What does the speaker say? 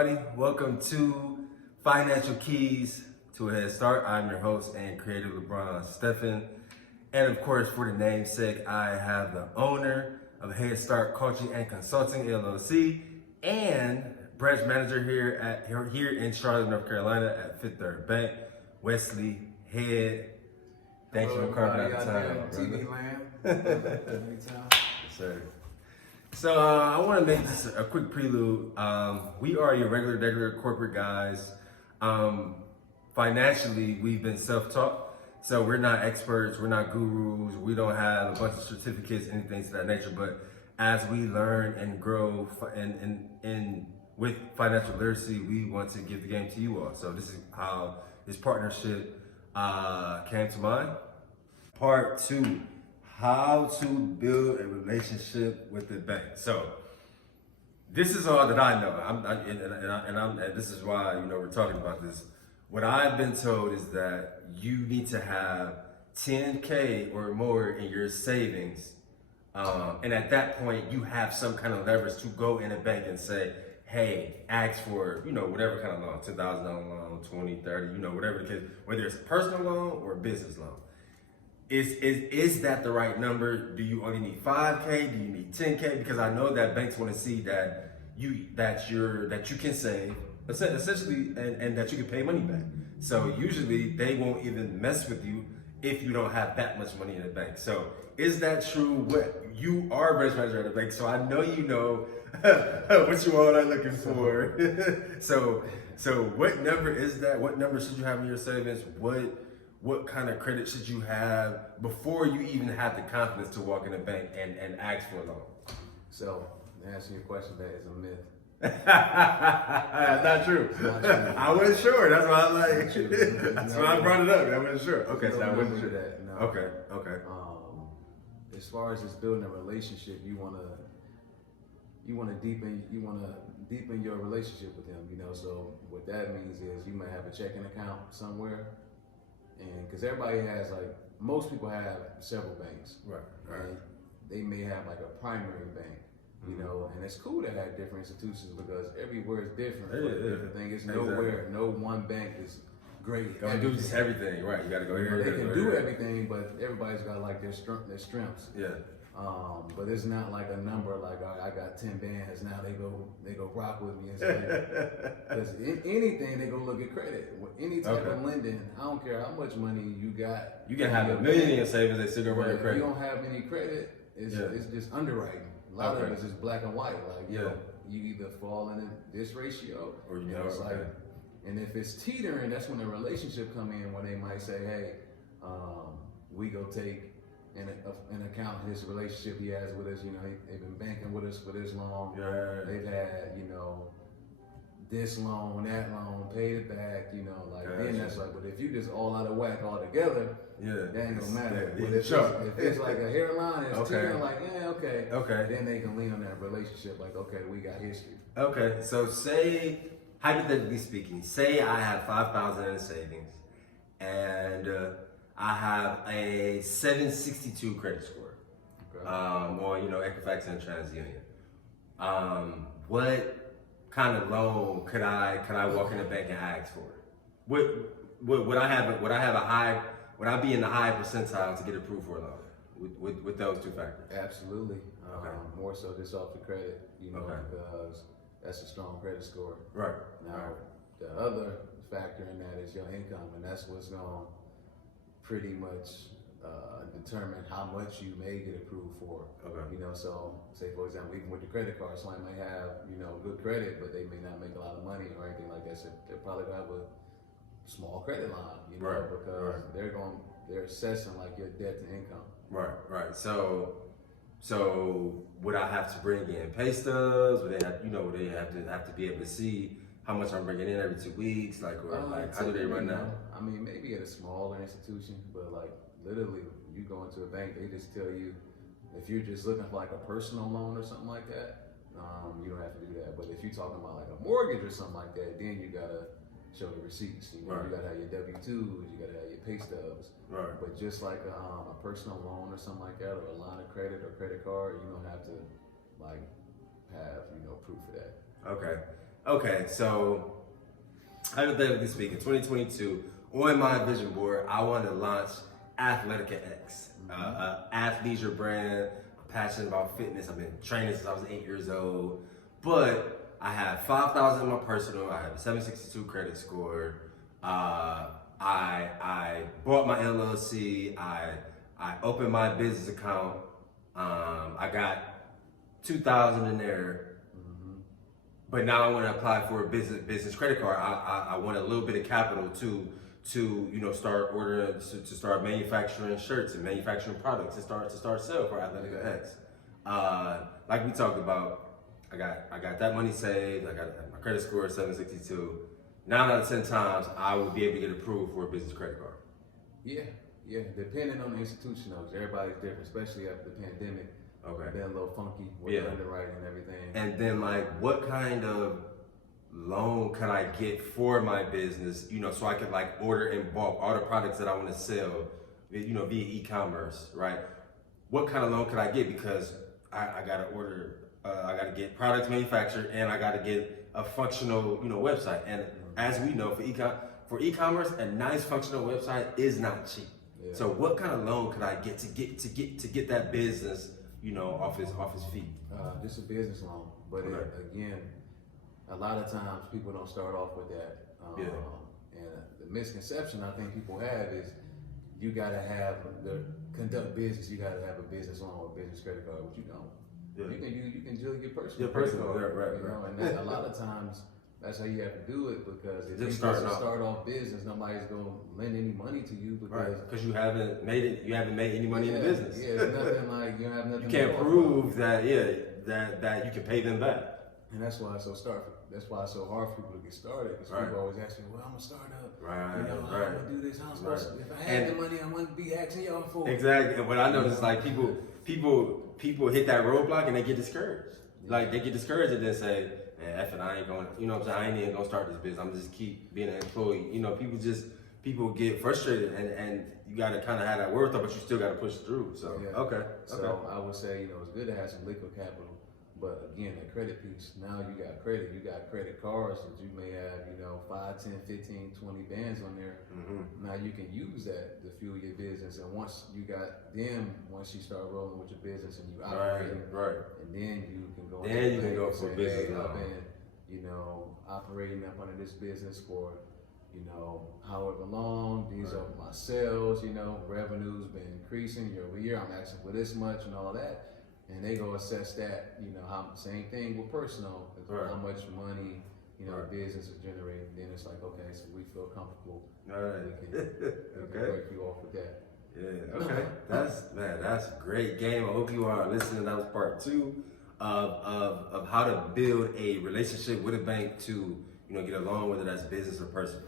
everybody. Welcome to Financial Keys to a Head Start. I'm your host and creator, LeBron Stephen. And of course, for the namesake, I have the owner of HeadStart Coaching and Consulting LLC and branch manager here in Charlotte, North Carolina at Fifth Third Bank, Wesley Head. Thank you for carving out the time. TV land. Anytime. Yes, sir. So I want to make this a quick prelude. We are your regular corporate guys. Financially, we've been self-taught. So we're not experts, we're not gurus, we don't have a bunch of certificates, anything to that nature. But as we learn and grow with financial literacy, we want to give the game to you all. So this is how this partnership came to mind. Part 2. How to build a relationship with the bank. So this is all that I know. And this is why we're talking about this. What I've been told is that you need to have 10K or more in your savings, and at that point you have some kind of leverage to go in a bank and say, hey, ask for whatever kind of loan, $10,000 loan, 20, 30, whatever the case, whether it's a personal loan or a business loan. Is that the right number? Do you only need 5K? Do you need 10K? Because I know that banks want to see that you can save, essentially, and that you can pay money back. So usually they won't even mess with you if you don't have that much money in the bank. So is that true? What you are a branch manager at a bank, so I know you know what you all are looking for. So what number is that? What number should you have in your savings? What kind of credit should you have before you even have the confidence to walk in a bank and ask for a loan? So, to answer your question, that is a myth. That's not true. Not true. I wasn't sure. That's why I like. That's No. why I brought it up. I wasn't sure. Okay, so I No, wasn't sure. that. No. Okay. As far as just building a relationship, you wanna deepen your relationship with them. So what that means is you might have a checking account somewhere. And because everybody has, most people have several banks. Right. And they may have a primary bank, and it's cool to have different institutions because everywhere is different. The thing is, no one bank is great. Gonna do just everything, right? You gotta go here. They can do everything, but everybody's got their strengths. Yeah. But it's not like a number all right, I got 10 bands, now they go rock with me. Because anything, they go look at credit. Any type of lending, I don't care how much money you got. You can have $1 million in your savings, they still gonna run your If credit. you don't have any credit, it's just underwriting. A lot of it is just black and white. You either fall in this ratio, or and if it's teetering, that's when the relationship come in, when they might say, hey, we go take an account his relationship he has with us. They've been banking with us for this long. Yeah. They've had this loan, that loan, paid it back. Then that's but if you just all out of whack all together, that ain't gonna matter. But if it's like a hairline, it's teetering, okay. Then they can lean on that relationship. Okay, we got history. Okay, so say, hypothetically speaking, say I have 5,000 in savings, and I have a 762 credit score, on Equifax and TransUnion. What kind of loan could I walk in the bank and ask for? Would I be in the high percentile to get approved for a loan with those two factors? Absolutely. More so just off the credit, because that's a strong credit score. Right. Now, the other factor in that is your income, and that's what's going to pretty much determine how much you may get approved for. Okay. So say for example, even with the credit card, somebody might have good credit, but they may not make a lot of money or anything like that. So they'll probably have a small credit line, because they're assessing your debt to income. Right. So would I have to bring in pay stubs? Would they have to be able to see how much I'm bringing in every 2 weeks? How do they run that? I mean, maybe at a smaller institution, but literally, you go into a bank, they just tell you if you're just looking for a personal loan or something like that, you don't have to do that. But if you're talking about a mortgage or something like that, then you gotta show the receipts. You gotta have your W-2s, you gotta have your pay stubs. Right. But just like a personal loan or something like that, or a line of credit or credit card, you don't have to have proof of that. Okay. Okay, so hypothetically speaking, 2022, on my vision board, I want to launch Athletica X, athleisure brand. I'm passionate about fitness. I've been training since I was 8 years old, but I have 5,000 in my personal. I have a 762 credit score. I bought my LLC. I opened my business account. I got 2,000 in there. But now I want to apply for a business credit card. I want a little bit of capital to start ordering, to start manufacturing shirts and manufacturing products to start sell for Athletica X. Like we talked about, I got that money saved. I got my credit score at 762. 9 out of 10 times, I will be able to get approved for a business credit card. Yeah. Depending on the institution, though, everybody's different, especially after the pandemic. Okay. Been a little funky with the underwriting and everything. And then, like, what kind of loan could I get for my business? So I could like order in bulk all the products that I want to sell, via e-commerce, right? What kind of loan could I get? Because I gotta order, I gotta get products manufactured, and I gotta get a functional, website. And as we know, for e-commerce, a nice functional website is not cheap. Yeah. So what kind of loan could I get to get that business, off his feet? Just a business loan, but again, a lot of times people don't start off with that. And the misconception I think people have is you gotta conduct business. You gotta have a business loan or a business credit card, which you don't. Yeah. You can just get personal. Right. And then a lot of times that's how you have to do it, because if you start off business, nobody's gonna lend any money to you because you haven't made any money in the business. Yeah, it's nothing like you don't have nothing. You can't prove that that you can pay them back. And that's why it's so hard for people to get started, because people always ask me, well, I'm a startup. I'm gonna do this. I'm supposed to. If I had the money, I wouldn't be asking y'all for it. Exactly. And what I noticed is like people hit that roadblock and they get discouraged. Like they get discouraged and then say, man, F it, I ain't going, I ain't even gonna start this business. I'm just keep being an employee. People get frustrated, and you gotta kind of have that wherewithal, but you still gotta push through. So, okay. So I would say, it's good to have some liquid capital. But again, the credit piece, now you got credit cards that you may have, 5, 10, 15, 20 bands on there. Now you can use that to fuel your business. And once you start rolling with your business and you operate, and then you can go for business. Hey, I've been, operating up under this business for, however long. These are my sales, revenue's been increasing year over year. I'm asking for this much and all that. And they go assess that, same thing with personal, how much money, business is generating. Then it's like, okay, so we feel comfortable. All right. We can break you off with that. Yeah, okay. That's a great game. I hope you are listening. That was part 2 of how to build a relationship with a bank to, get a loan, whether that's business or personal.